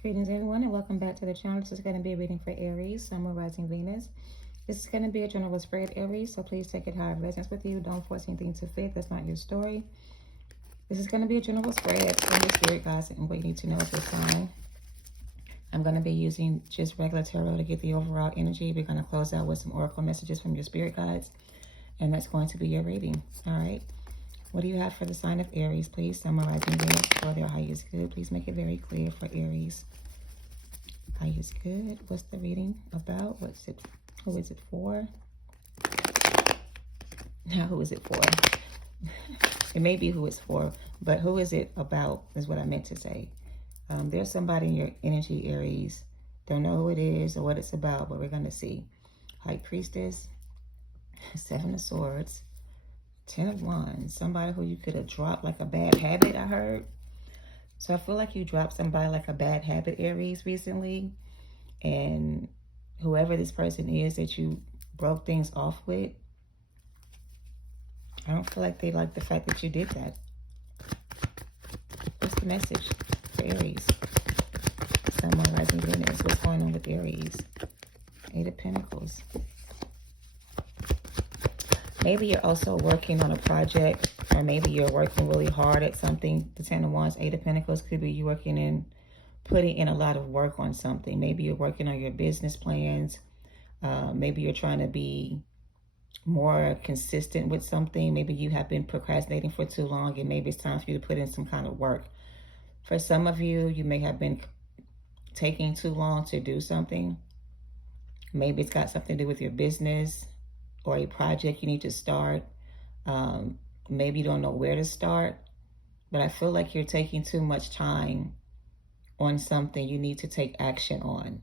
Greetings, everyone, and welcome back to the channel. This is going to be a reading for Aries, Sun, Moon, Rising, Venus. This is going to be a general spread, Aries, so please take it how it resonates with you. Don't force anything to fit. That's not your story. This is going to be a general spread from your spirit guides and what you need to know at this time. I'm going to be using just regular tarot to get the overall energy. We're going to close out with some oracle messages from your spirit guides, and that's going to be your reading. All right. What do you have for the sign of Aries, please? Sun, Moon, Rising, Venus, for their highest good. Please make it very clear for Aries. Highest good. What's the reading about? What's it? Who is it for? Now, who is it for? It may be who it's for, but who is it about is what I meant to say. There's somebody in your energy, Aries. Don't know who it is or what it's about, but we're going to see. High Priestess, Seven of Swords, Ten of Wands. Somebody who you could have dropped like a bad habit, I heard. So I feel like you dropped somebody like a bad habit, Aries, recently. And whoever this person is that you broke things off with, I don't feel like they like the fact that you did that. What's the message for Aries? Sun, Moon, Rising, Venus. What's going on with Aries? Eight of Pentacles. Maybe you're also working on a project, or maybe you're working really hard at something. The Ten of Wands, Eight of Pentacles could be you putting in a lot of work on something. Maybe you're working on your business plans. Maybe you're trying to be more consistent with something. Maybe you have been procrastinating for too long, and maybe it's time for you to put in some kind of work. For some of you, you may have been taking too long to do something. Maybe it's got something to do with your business or a project you need to start. Maybe you don't know where to start, but I feel like you're taking too much time on something you need to take action on.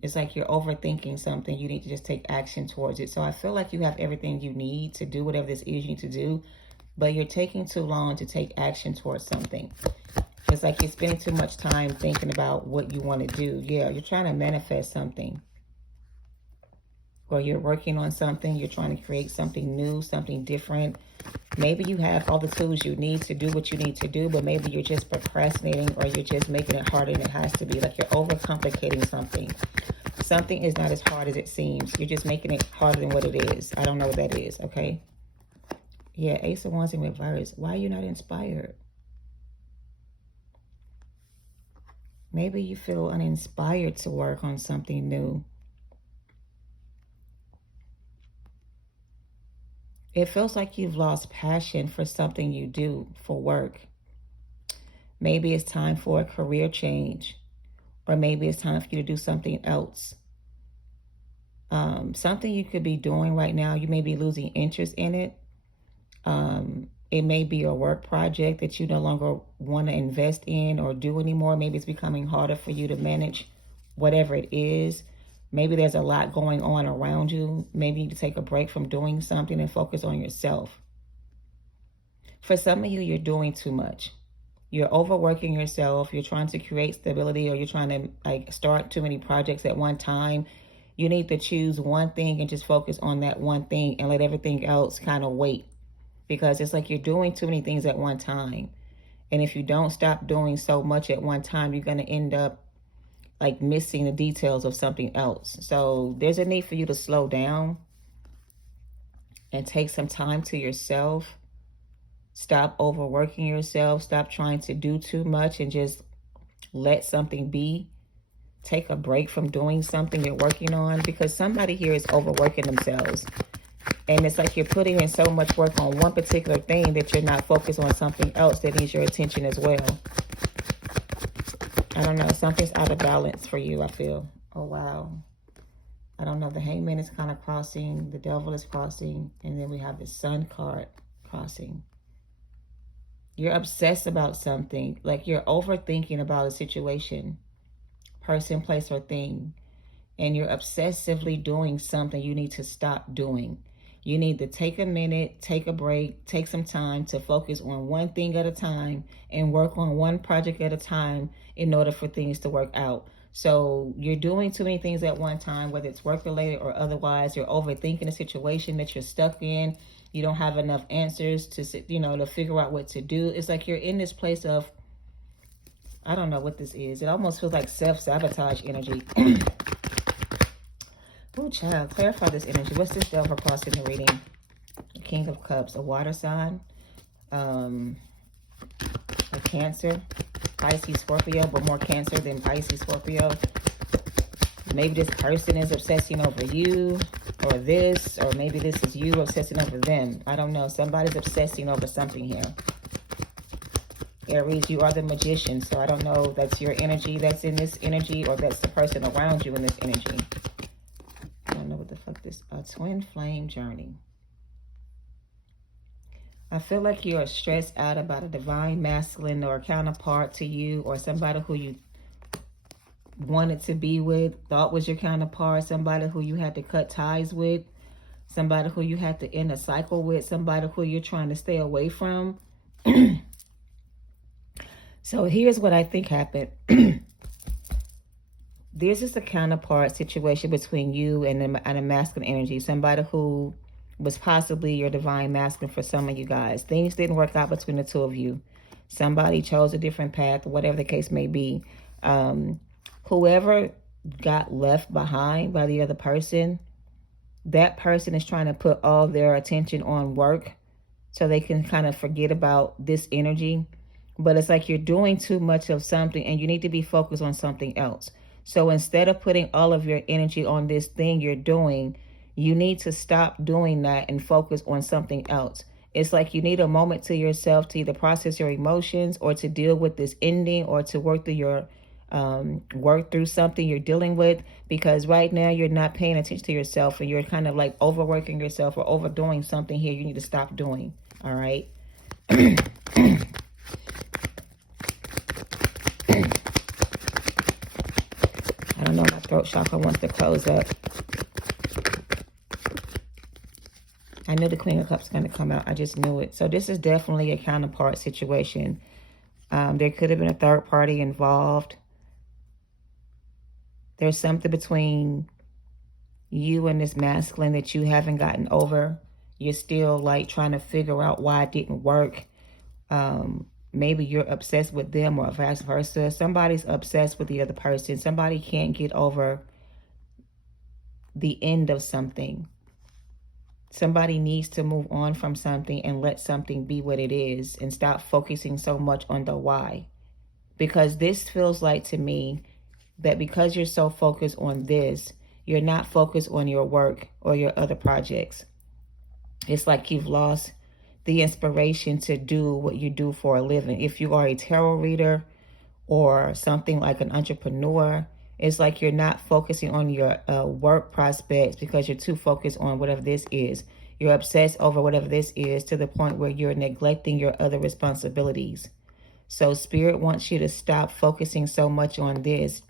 It's like you're overthinking something. You need to just take action towards it. So I feel like you have everything you need to do whatever this is you need to do, but you're taking too long to take action towards something. It's like you're spending too much time thinking about what you want to do. Yeah, you're trying to manifest something. Or you're working on something. You're trying to create something new, something different. Maybe you have all the tools you need to do what you need to do, but maybe you're just procrastinating, or you're just making it harder than it has to be. Like you're overcomplicating something. Something is not as hard as it seems. You're just making it harder than what it is. I don't know what that is, okay? Yeah, Ace of Wands in reverse. Why are you not inspired? Maybe you feel uninspired to work on something new. It feels like you've lost passion for something you do for work. Maybe it's time for a career change, or maybe it's time for you to do something else. Something you could be doing right now, you may be losing interest in it. It may be a work project that you no longer want to invest in or do anymore. Maybe it's becoming harder for you to manage whatever it is. Maybe there's a lot going on around you. Maybe you need to take a break from doing something and focus on yourself. For some of you, you're doing too much. You're overworking yourself. You're trying to create stability, or you're trying to start too many projects at one time. You need to choose one thing and just focus on that one thing and let everything else kind of wait. Because it's like you're doing too many things at one time. And if you don't stop doing so much at one time, you're going to end up like missing the details of something else. So there's a need for you to slow down and take some time to yourself. Stop overworking yourself. Stop trying to do too much and just let something be. Take a break from doing something you're working on, because somebody here is overworking themselves. And it's like you're putting in so much work on one particular thing that you're not focused on something else that needs your attention as well. I don't know. Something's out of balance for you, I feel. Oh, wow. I don't know. The Hangman is kind of crossing. The Devil is crossing. And then we have the Sun card crossing. You're obsessed about something. Like you're overthinking about a situation, person, place, or thing. And you're obsessively doing something you need to stop doing. You need to take a minute, take a break, take some time to focus on one thing at a time and work on one project at a time in order for things to work out. So you're doing too many things at one time, whether it's work-related or otherwise. You're overthinking a situation that you're stuck in. You don't have enough answers to, to figure out what to do. It's like you're in this place of I don't know what this is. It almost feels like self-sabotage energy. Oh, child, clarify this energy. What's this Devil cross in the reading? The King of Cups, a water sign, a Cancer, Pisces, Scorpio, but more Cancer than Pisces, Scorpio. Maybe this person is obsessing over you or this, or maybe this is you obsessing over them. I don't know. Somebody's obsessing over something here. Aries, you are the Magician, so I don't know if that's your energy that's in this energy or that's the person around you in this energy. I don't know what the fuck this, a twin flame journey. I feel like you're stressed out about a divine masculine or a counterpart to you, or somebody who you wanted to be with, thought was your counterpart, somebody who you had to cut ties with, somebody who you had to end a cycle with, somebody who you're trying to stay away from. So here's what I think happened. There's just a counterpart situation between you and a masculine energy. Somebody who was possibly your divine masculine for some of you guys. Things didn't work out between the two of you. Somebody chose a different path, whatever the case may be. Whoever got left behind by the other person, that person is trying to put all their attention on work so they can kind of forget about this energy. But it's like you're doing too much of something and you need to be focused on something else. So instead of putting all of your energy on this thing you're doing, you need to stop doing that and focus on something else. It's like you need a moment to yourself to either process your emotions or to deal with this ending or to work through your work through something you're dealing with, because right now you're not paying attention to yourself and you're kind of like overworking yourself or overdoing something here you need to stop doing. All right. I don't know, my throat chakra wants to close up. I knew the Queen of Cups is going to come out. I just knew it. So this is definitely a counterpart situation. There could have been a third party involved. There's something between you and this masculine that you haven't gotten over. You're still like trying to figure out why it didn't work. Maybe you're obsessed with them or vice versa. Somebody's obsessed with the other person. Somebody can't get over the end of something. Somebody needs to move on from something and let something be what it is and stop focusing so much on the why. Because this feels like to me that because you're so focused on this, you're not focused on your work or your other projects. It's like you've lost the inspiration to do what you do for a living. If you are a tarot reader or something like an entrepreneur, it's like you're not focusing on your work prospects because you're too focused on whatever this is. You're obsessed over whatever this is to the point where you're neglecting your other responsibilities. So Spirit wants you to stop focusing so much on this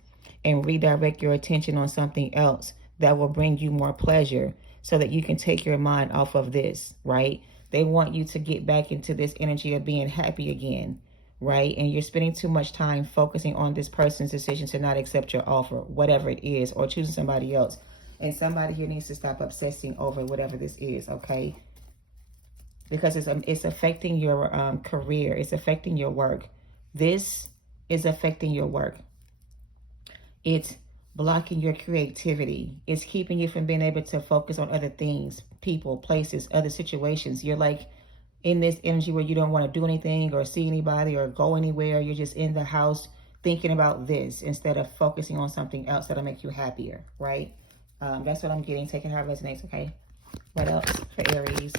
and redirect your attention on something else that will bring you more pleasure so that you can take your mind off of this, right? They want you to get back into this energy of being happy again, right? And you're spending too much time focusing on this person's decision to not accept your offer, whatever it is, or choosing somebody else. And somebody here needs to stop obsessing over whatever this is, okay? Because it's affecting your career. It's affecting your work. This is affecting your work. It's blocking your creativity. It's keeping you from being able to focus on other things, people, places, other situations. You're like in this energy where you don't want to do anything or see anybody or go anywhere. You're just in the house thinking about this instead of focusing on something else that'll make you happier, right? That's what I'm getting. Taking how it resonates, okay? What else for Aries?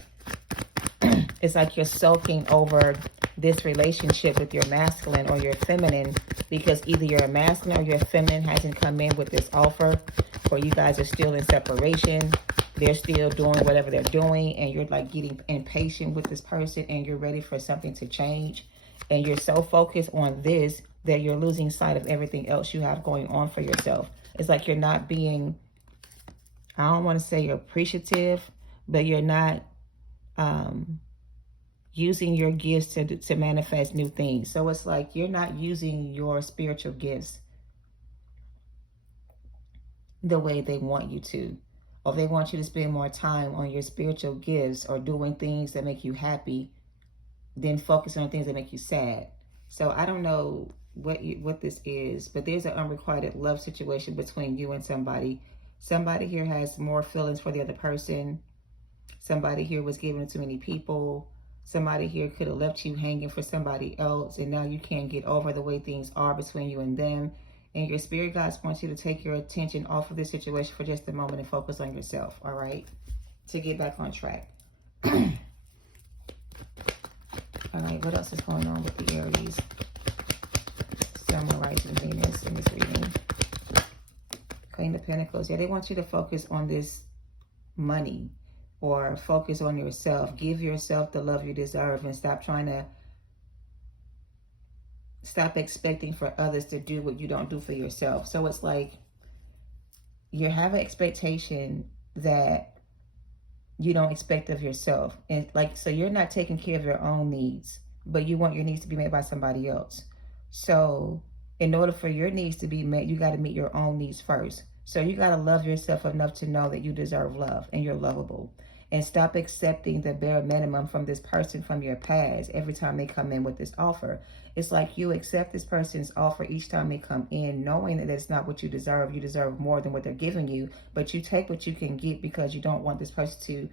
It's like you're soaking over this relationship with your masculine or your feminine because either your masculine or your feminine hasn't come in with this offer, or you guys are still in separation. They're still doing whatever they're doing and you're like getting impatient with this person and you're ready for something to change. And you're so focused on this that you're losing sight of everything else you have going on for yourself. It's like you're not being, I don't want to say you're appreciative, but you're not using your gifts to manifest new things. So it's like you're not using your spiritual gifts the way they want you to. Or they want you to spend more time on your spiritual gifts or doing things that make you happy than focusing on things that make you sad. So I don't know what this is, but there's an unrequited love situation between you and somebody. Somebody here has more feelings for the other person. Somebody here was giving to many people. Somebody here could have left you hanging for somebody else, and now you can't get over the way things are between you and them. And your spirit guides want you to take your attention off of this situation for just a moment and focus on yourself, all right? To get back on track. All right, what else is going on with the Aries? Sun, rising, Venus in this reading. Queen of Pentacles. Yeah, they want you to focus on this money, or focus on yourself. Give yourself the love you deserve, and stop expecting for others to do what you don't do for yourself. So it's like you have an expectation that you don't expect of yourself. And like, so you're not taking care of your own needs, but you want your needs to be met by somebody else. So in order for your needs to be met, you got to meet your own needs first. So you got to love yourself enough to know that you deserve love and you're lovable. And stop accepting the bare minimum from this person from your past every time they come in with this offer. It's like you accept this person's offer each time they come in, knowing that it's not what you deserve. You deserve more than what they're giving you, but you take what you can get because you don't want this person to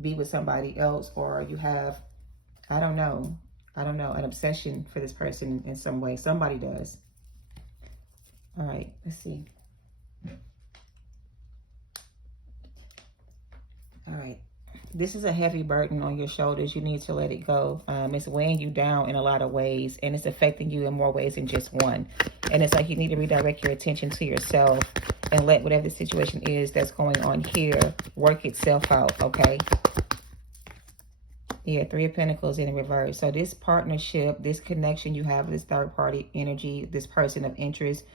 be with somebody else, or you have, I don't know, an obsession for this person in some way. Somebody does. All right, let's see. All right. This is a heavy burden on your shoulders. You need to let it go. It's weighing you down in a lot of ways, and it's affecting you in more ways than just one. And it's like you need to redirect your attention to yourself and let whatever the situation is that's going on here work itself out, okay? Yeah, Three of Pentacles in reverse. So this partnership, this connection you have with this third party energy, this person of interest,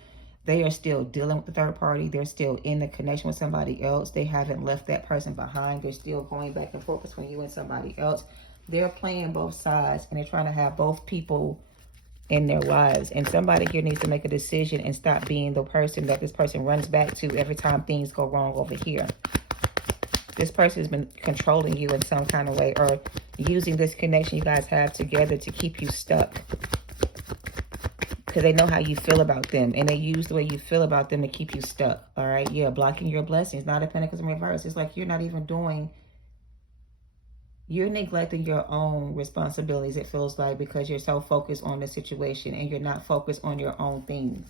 they are still dealing with the third party. They're still in the connection with somebody else. They haven't left that person behind. They're still going back and forth between you and somebody else. They're playing both sides, and they're trying to have both people in their lives. And somebody here needs to make a decision and stop being the person that this person runs back to every time things go wrong over here. This person has been controlling you in some kind of way, or using this connection you guys have together to keep you stuck. Because they know how you feel about them, and they use the way you feel about them to keep you stuck. All right, yeah, blocking your blessings. Not a Pentacles in reverse. It's like you're not even you're neglecting your own responsibilities, it feels like, because you're so focused on the situation and you're not focused on your own things.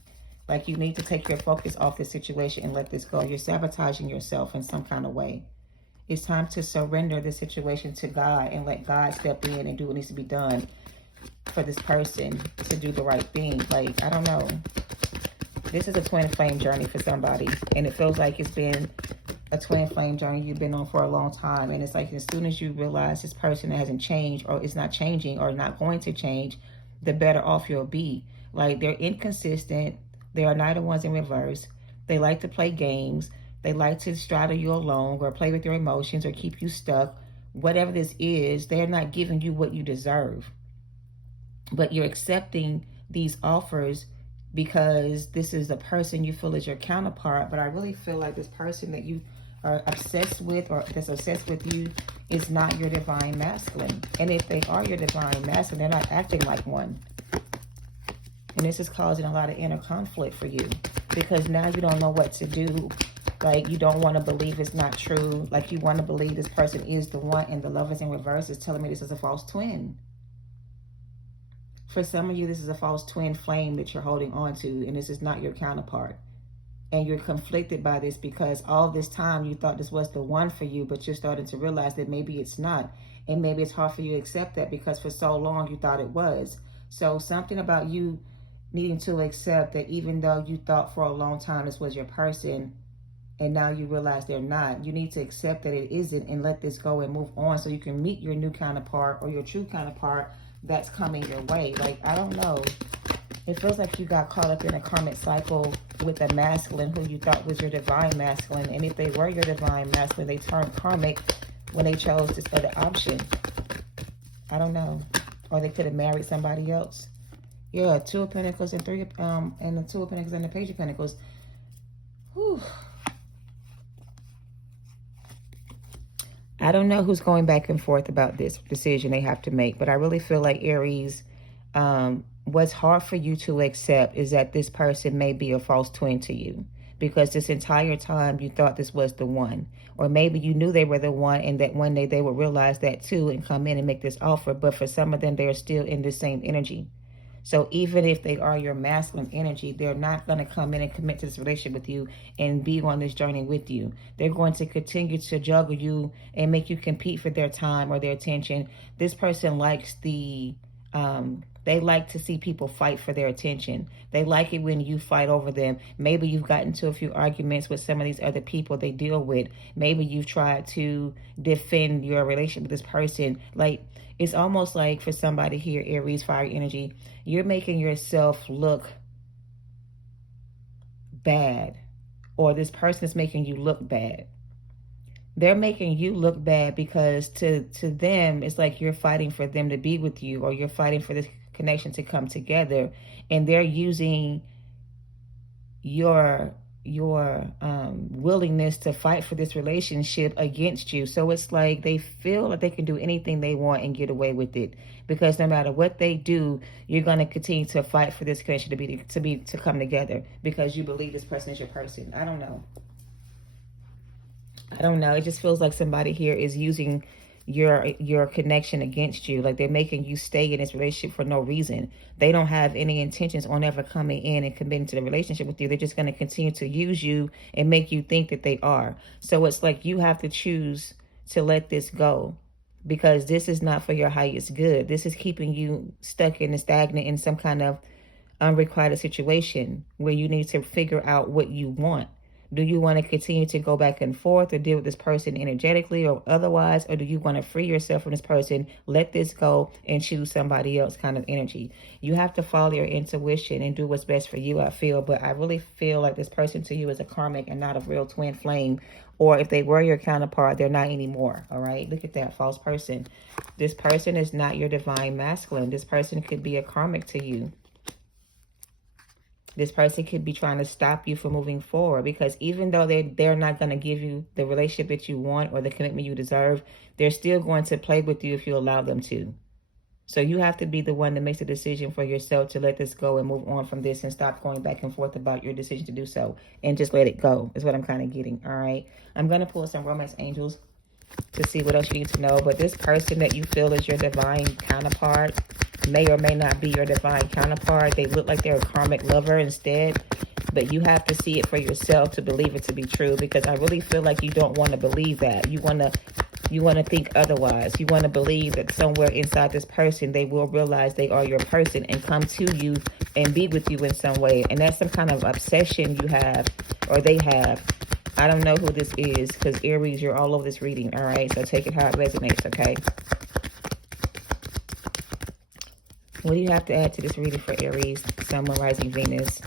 Like, you need to take your focus off the situation and let this go. You're sabotaging yourself in some kind of way. It's time to surrender the situation to God and let God step in and do what needs to be done for this person to do the right thing. Like, I don't know. This is a twin flame journey for somebody, and it feels like it's been a twin flame journey you've been on for a long time. And it's like, as soon as you realize this person hasn't changed, or is not changing, or not going to change, the better off you'll be. Like, they're inconsistent. They are neither ones in reverse. They like to play games. They like to straddle you along, or play with your emotions, or keep you stuck. Whatever this is, they're not giving you what you deserve. But you're accepting these offers because this is the person you feel is your counterpart. But I really feel like this person that you are obsessed with, or that's obsessed with you, is not your divine masculine. And if they are your divine masculine, they're not acting like one. And this is causing a lot of inner conflict for you, because now you don't know what to do. Like, you don't want to believe it's not true. Like, you want to believe this person is the one, and the Lovers in reverse is telling me this is a false twin. For some of you, this is a false twin flame that you're holding on to, and this is not your counterpart. And you're conflicted by this because all this time you thought this was the one for you, but you're starting to realize that maybe it's not. And maybe it's hard for you to accept that because for so long you thought it was. So something about you needing to accept that even though you thought for a long time this was your person, and now you realize they're not, you need to accept that it isn't and let this go and move on so you can meet your new counterpart, or your true counterpart that's coming your way. Like, I don't know. It feels like you got caught up in a karmic cycle with a masculine who you thought was your divine masculine. And if they were your divine masculine, they turned karmic when they chose this other option. I don't know. Or they could have married somebody else. Yeah, Two of Pentacles and and the Two of Pentacles and the Page of Pentacles. Whew. I don't know who's going back and forth about this decision they have to make, but I really feel like Aries, what's hard for you to accept is that this person may be a false twin to you, because this entire time you thought this was the one, or maybe you knew they were the one and that one day they would realize that too and come in and make this offer. But for some of them, they're still in the same energy. So even if they are your masculine energy, they're not going to come in and commit to this relationship with you and be on this journey with you. They're going to continue to juggle you and make you compete for their time or their attention. This person likes they like to see people fight for their attention. They like it when you fight over them. Maybe you've gotten into a few arguments with some of these other people they deal with. Maybe you've tried to defend your relationship with this person. Like, it's almost like for somebody here, Aries, fire energy, you're making yourself look bad, or this person is making you look bad. They're making you look bad because to them, it's like you're fighting for them to be with you, or you're fighting for this connection to come together, and they're using your willingness to fight for this relationship against you. So it's like they feel like they can do anything they want and get away with it, because no matter what they do, you're going to continue to fight for this connection to come together, because you believe this person is your person. I don't know. It just feels like somebody here is using your connection against you. Like, they're making you stay in this relationship for no reason. They don't have any intentions on ever coming in and committing to the relationship with you. They're just going to continue to use you and make you think that they are. So it's like you have to choose to let this go, because this is not for your highest good. This is keeping you stuck in a stagnant in some kind of unrequited situation where you need to figure out what you want. Do you want to continue to go back and forth or deal with this person energetically or otherwise? Or do you want to free yourself from this person, let this go, and choose somebody else kind of energy? You have to follow your intuition and do what's best for you, I feel. But I really feel like this person to you is a karmic and not a real twin flame. Or if they were your counterpart, they're not anymore. All right. Look at that false person. This person is not your divine masculine. This person could be a karmic to you. This person could be trying to stop you from moving forward, because even though they're not going to give you the relationship that you want or the commitment you deserve, they're still going to play with you if you allow them to. So you have to be the one that makes the decision for yourself to let this go and move on from this and stop going back and forth about your decision to do so, and just let it go is what I'm kind of getting. All right. I'm going to pull some romance angels to see what else you need to know. But this person that you feel is your divine counterpart may or may not be your divine counterpart. They look like they're a karmic lover instead, but you have to see it for yourself to believe it to be true, because I really feel like you don't want to believe that. You want to think otherwise. You want to believe that somewhere inside this person, they will realize they are your person and come to you and be with you in some way. And that's some kind of obsession you have, or they have. I don't know who this is, because Aries, you're all over this reading. All right, so take it how it resonates, okay? What do you have to add to this reading for Aries, Sun, Moon, Rising, Venus?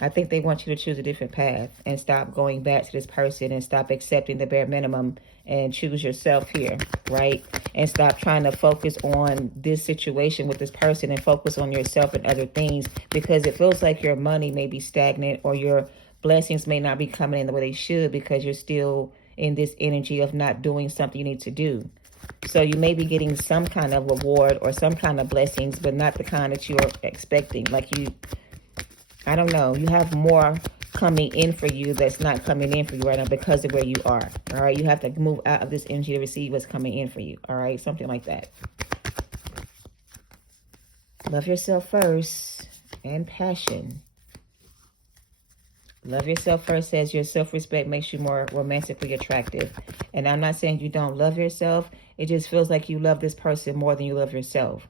I think they want you to choose a different path and stop going back to this person and stop accepting the bare minimum and choose yourself here, right? And stop trying to focus on this situation with this person and focus on yourself and other things, because it feels like your money may be stagnant, or your blessings may not be coming in the way they should, because you're still in this energy of not doing something you need to do. So you may be getting some kind of reward or some kind of blessings, but not the kind that you're expecting. Like I don't know, you have more coming in for you that's not coming in for you right now because of where you are. All right, you have to move out of this energy to receive what's coming in for you. All right, something like that. Love yourself first, and passion. Love yourself first says your self-respect makes you more romantically attractive. And I'm not saying you don't love yourself. It just feels like you love this person more than you love yourself.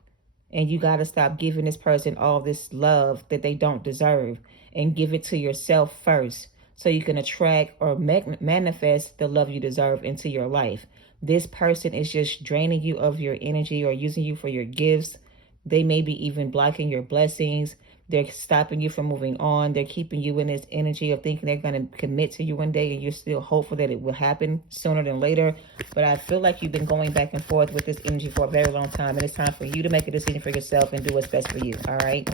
And you got to stop giving this person all this love that they don't deserve, and give it to yourself first, so you can attract or manifest the love you deserve into your life. This person is just draining you of your energy or using you for your gifts. They may be even blocking your blessings. They're stopping you from moving on. They're keeping you in this energy of thinking they're going to commit to you one day, and you're still hopeful that it will happen sooner than later. But I feel like you've been going back and forth with this energy for a very long time, and it's time for you to make a decision for yourself and do what's best for you, all right?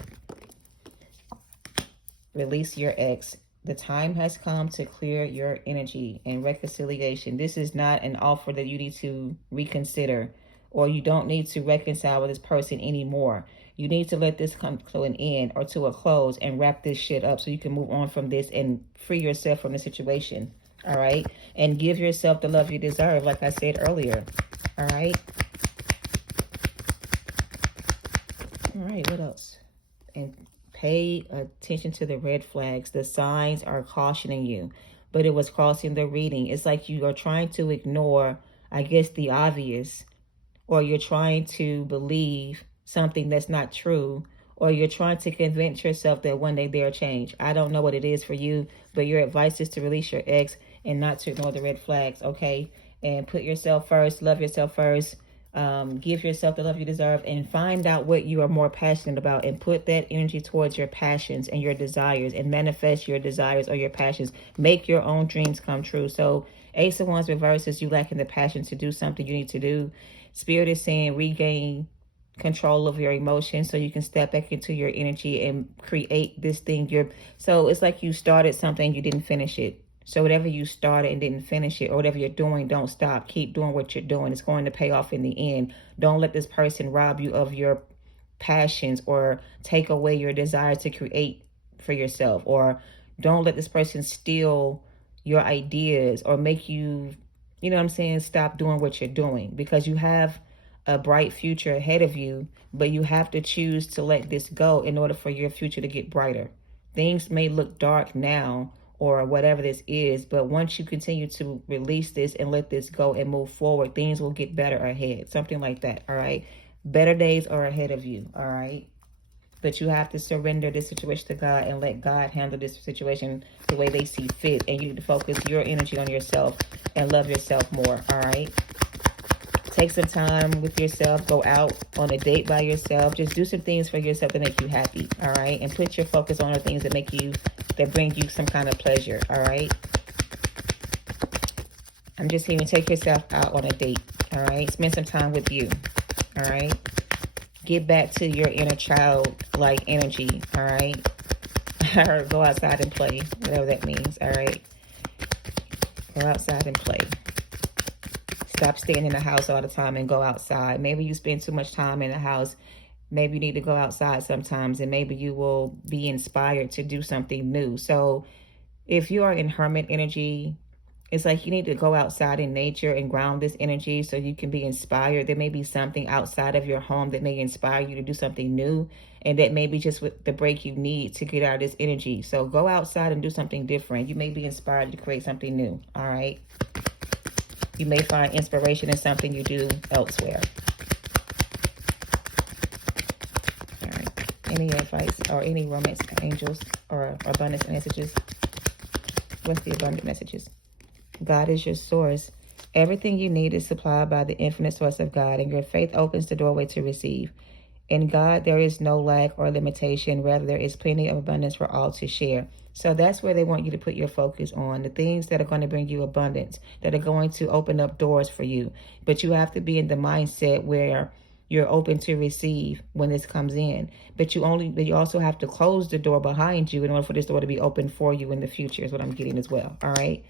Release your ex. The time has come to clear your energy and reconciliation. This is not an offer that you need to reconsider, or you don't need to reconcile with this person anymore. You need to let this come to an end or to a close and wrap this shit up so you can move on from this and free yourself from the situation. All right. And give yourself the love you deserve, like I said earlier. All right. All right. What else? And pay attention to the red flags. The signs are cautioning you, but it was crossing the reading. It's like you are trying to ignore, I guess, the obvious, or you're trying to believe something that's not true, or you're trying to convince yourself that one day they'll change. I don't know what it is for you, but your advice is to release your ex and not to ignore the red flags, okay? And put yourself first, love yourself first, give yourself the love you deserve, and find out what you are more passionate about and put that energy towards your passions and your desires and manifest your desires or your passions. Make your own dreams come true. So Ace of Wands reverse is you lacking the passion to do something you need to do. Spirit is saying regain control of your emotions so you can step back into your energy and create this thing. So it's like you started something, you didn't finish it. So whatever you started and didn't finish it, or whatever you're doing, don't stop. Keep doing what you're doing. It's going to pay off in the end. Don't let this person rob you of your passions or take away your desire to create for yourself. Or don't let this person steal your ideas or make you, you know what I'm saying, stop doing what you're doing, because you have a bright future ahead of you, but you have to choose to let this go in order for your future to get brighter. Things may look dark now or whatever this is, but once you continue to release this and let this go and move forward, things will get better ahead. Something like that, all right? Better days are ahead of you, all right? But you have to surrender this situation to God and let God handle this situation the way they see fit. And you need to focus your energy on yourself and love yourself more, all right? Take some time with yourself. Go out on a date by yourself. Just do some things for yourself that make you happy, all right? And put your focus on the things that bring you some kind of pleasure, all right? I'm just hearing take yourself out on a date, all right? Spend some time with you, all right? Get back to your inner child-like energy, all right? Or go outside and play, whatever that means, all right? Go outside and play. Stop staying in the house all the time and go outside. Maybe you spend too much time in the house. Maybe you need to go outside sometimes, and maybe you will be inspired to do something new. So if you are in hermit energy, it's like you need to go outside in nature and ground this energy so you can be inspired. There may be something outside of your home that may inspire you to do something new, and that may be just the break you need to get out of this energy. So go outside and do something different. You may be inspired to create something new, all right? You may find inspiration in something you do elsewhere. All right. Any advice or any romance angels or abundance messages? What's the abundant messages? God is your source. Everything you need is supplied by the infinite source of God, and your faith opens the doorway to receive. In God, there is no lack or limitation. Rather, there is plenty of abundance for all to share. So that's where they want you to put your focus on, the things that are going to bring you abundance, that are going to open up doors for you. But you have to be in the mindset where you're open to receive when this comes in. But you also have to close the door behind you in order for this door to be open for you in the future, is what I'm getting as well. All right.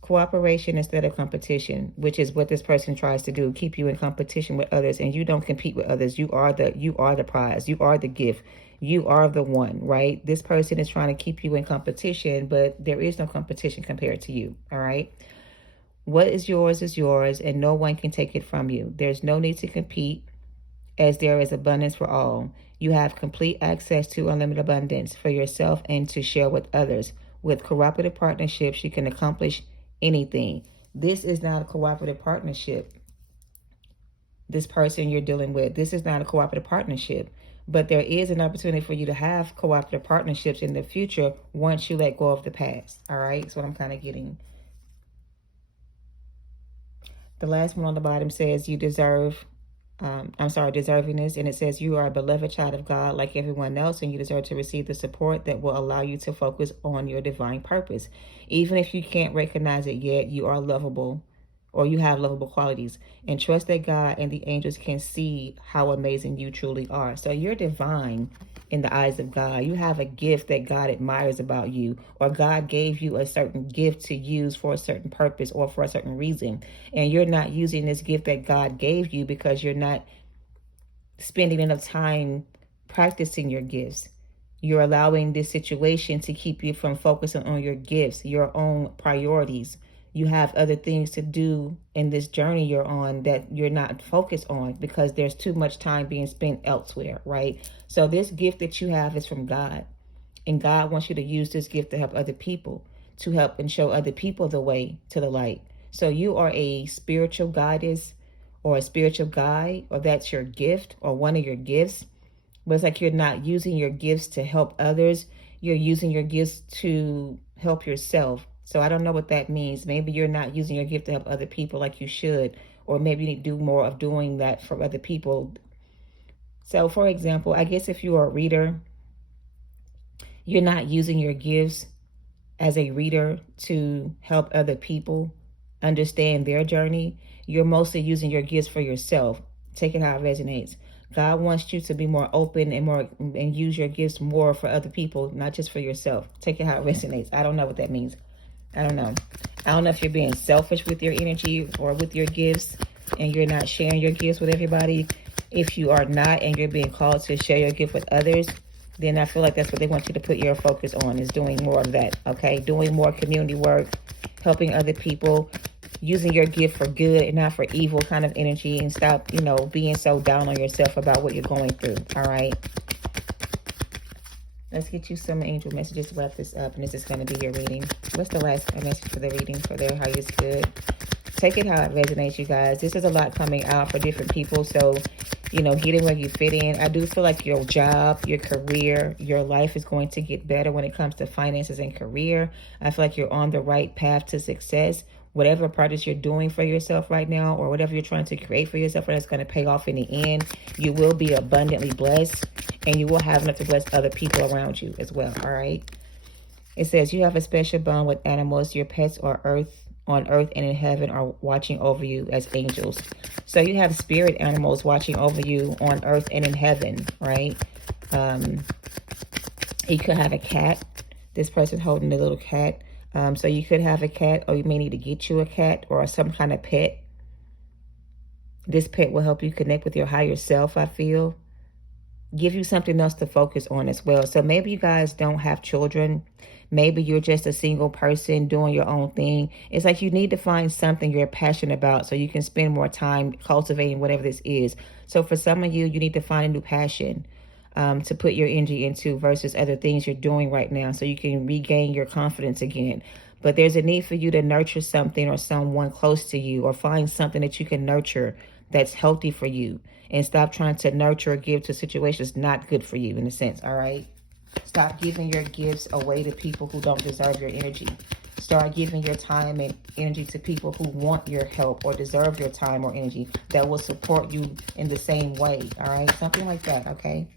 Cooperation instead of competition, which is what this person tries to do, keep you in competition with others, and you don't compete with others. You are the prize. You are the gift. You are the one, right? This person is trying to keep you in competition, but there is no competition compared to you, all right? What is yours, and no one can take it from you. There's no need to compete, as there is abundance for all. You have complete access to unlimited abundance for yourself and to share with others. With cooperative partnerships, you can accomplish anything. This is not a cooperative partnership. This person you're dealing with, this is not a cooperative partnership. But there is an opportunity for you to have cooperative partnerships in the future once you let go of the past. All right, that's what I'm kind of getting. The last one on the bottom says you deserve, deservingness. And it says you are a beloved child of God like everyone else, and you deserve to receive the support that will allow you to focus on your divine purpose. Even if you can't recognize it yet, you are lovable, or you have lovable qualities, and trust that God and the angels can see how amazing you truly are. So you're divine in the eyes of God. You have a gift that God admires about you, or God gave you a certain gift to use for a certain purpose or for a certain reason. And you're not using this gift that God gave you because you're not spending enough time practicing your gifts. You're allowing this situation to keep you from focusing on your gifts, your own priorities. You have other things to do in this journey you're on that you're not focused on because there's too much time being spent elsewhere, right? So this gift that you have is from God. And God wants you to use this gift to help other people, to help and show other people the way to the light. So you are a spiritual goddess or a spiritual guide, or that's your gift or one of your gifts. But it's like you're not using your gifts to help others. You're using your gifts to help yourself. So I don't know what that means. Maybe you're not using your gift to help other people like you should. Or maybe you need to do more of doing that for other people. So for example, I guess if you are a reader, you're not using your gifts as a reader to help other people understand their journey. You're mostly using your gifts for yourself. Take it how it resonates. God wants you to be more open and use your gifts more for other people, not just for yourself. Take it how it resonates. I don't know what that means. I don't know. I don't know if you're being selfish with your energy or with your gifts and you're not sharing your gifts with everybody. If you are not and you're being called to share your gift with others, then I feel like that's what they want you to put your focus on, is doing more of that, okay? Doing more community work, helping other people, using your gift for good and not for evil kind of energy, and stop, being so down on yourself about what you're going through, all right? Let's get you some angel messages to wrap this up, and this is going to be your reading. What's the last message for the reading for their highest good? Take it how it resonates, you guys. This is a lot coming out for different people, so, getting where you fit in. I do feel like your job, your career, your life is going to get better when it comes to finances and career. I feel like you're on the right path to success. Whatever projects you're doing for yourself right now, or whatever you're trying to create for yourself, that's going to pay off in the end. You will be abundantly blessed, and you will have enough to bless other people around you as well, all right? It says you have a special bond with animals. Your pets are on earth and in heaven are watching over you as angels. So you have spirit animals watching over you on earth and in heaven, right? You could have a cat. This person holding a little cat. So you could have a cat, or you may need to get you a cat or some kind of pet. This pet will help you connect with your higher self, I feel. Give you something else to focus on as well. So maybe you guys don't have children. Maybe you're just a single person doing your own thing. It's like you need to find something you're passionate about so you can spend more time cultivating whatever this is. So for some of you, you need to find a new passion to put your energy into versus other things you're doing right now so you can regain your confidence again. But there's a need for you to nurture something or someone close to you, or find something that you can nurture that's healthy for you, and stop trying to nurture or give to situations not good for you in a sense, all right? Stop giving your gifts away to people who don't deserve your energy. Start giving your time and energy to people who want your help or deserve your time or energy, that will support you in the same way, all right? Something like that, okay?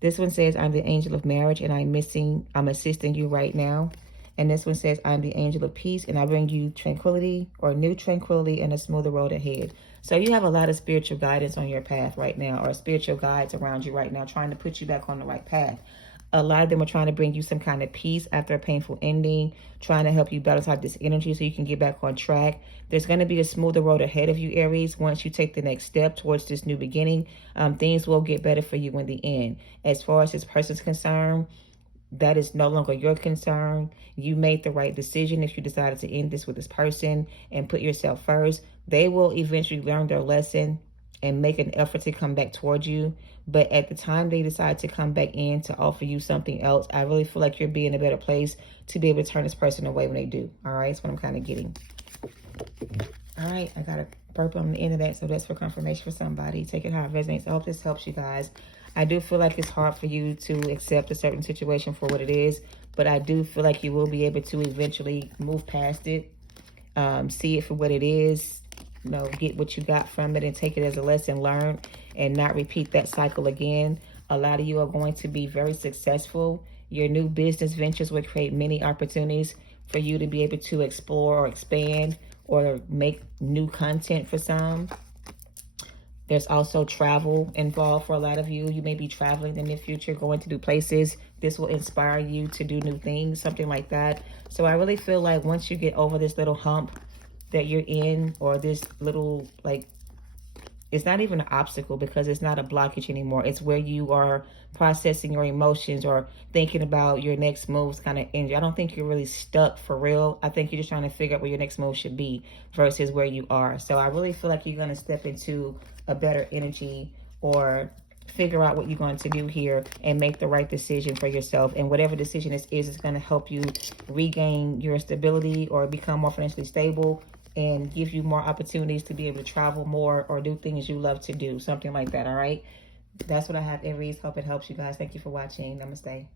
This one says, I'm the angel of marriage and I'm assisting you right now. And this one says, I'm the angel of peace and I bring you tranquility, or new tranquility, and a smoother road ahead. So you have a lot of spiritual guidance on your path right now, or spiritual guides around you right now, trying to put you back on the right path. A lot of them are trying to bring you some kind of peace after a painful ending, trying to help you balance out this energy so you can get back on track. There's going to be a smoother road ahead of you, Aries. Once you take the next step towards this new beginning, things will get better for you in the end. As far as this person's concerned, that is no longer your concern. You made the right decision if you decided to end this with this person and put yourself first. They will eventually learn their lesson and make an effort to come back towards you. But at the time they decide to come back in to offer you something else, I really feel like you'll be in a better place to be able to turn this person away when they do. All right, that's what I'm kind of getting. All right, I got a purple on the end of that, so that's for confirmation for somebody. Take it how it resonates. I hope this helps you guys. I do feel like it's hard for you to accept a certain situation for what it is, but I do feel like you will be able to eventually move past it, see it for what it is, get what you got from it and take it as a lesson learned and not repeat that cycle again. A lot of you are going to be very successful. Your new business ventures will create many opportunities for you to be able to explore or expand or make new content for some. There's also travel involved for a lot of you. You may be traveling in the future, going to new places. This will inspire you to do new things, something like that. So I really feel like once you get over this little hump that you're in, or this little It's not even an obstacle because it's not a blockage anymore. It's where you are processing your emotions or thinking about your next moves kind of energy. I don't think you're really stuck for real. I think you're just trying to figure out where your next move should be versus where you are. So I really feel like you're going to step into a better energy or figure out what you're going to do here and make the right decision for yourself. And whatever decision this is going to help you regain your stability or become more financially stable and give you more opportunities to be able to travel more or do things you love to do. Something like that, all right? That's what I have, Aries. Hope it helps you guys. Thank you for watching. Namaste.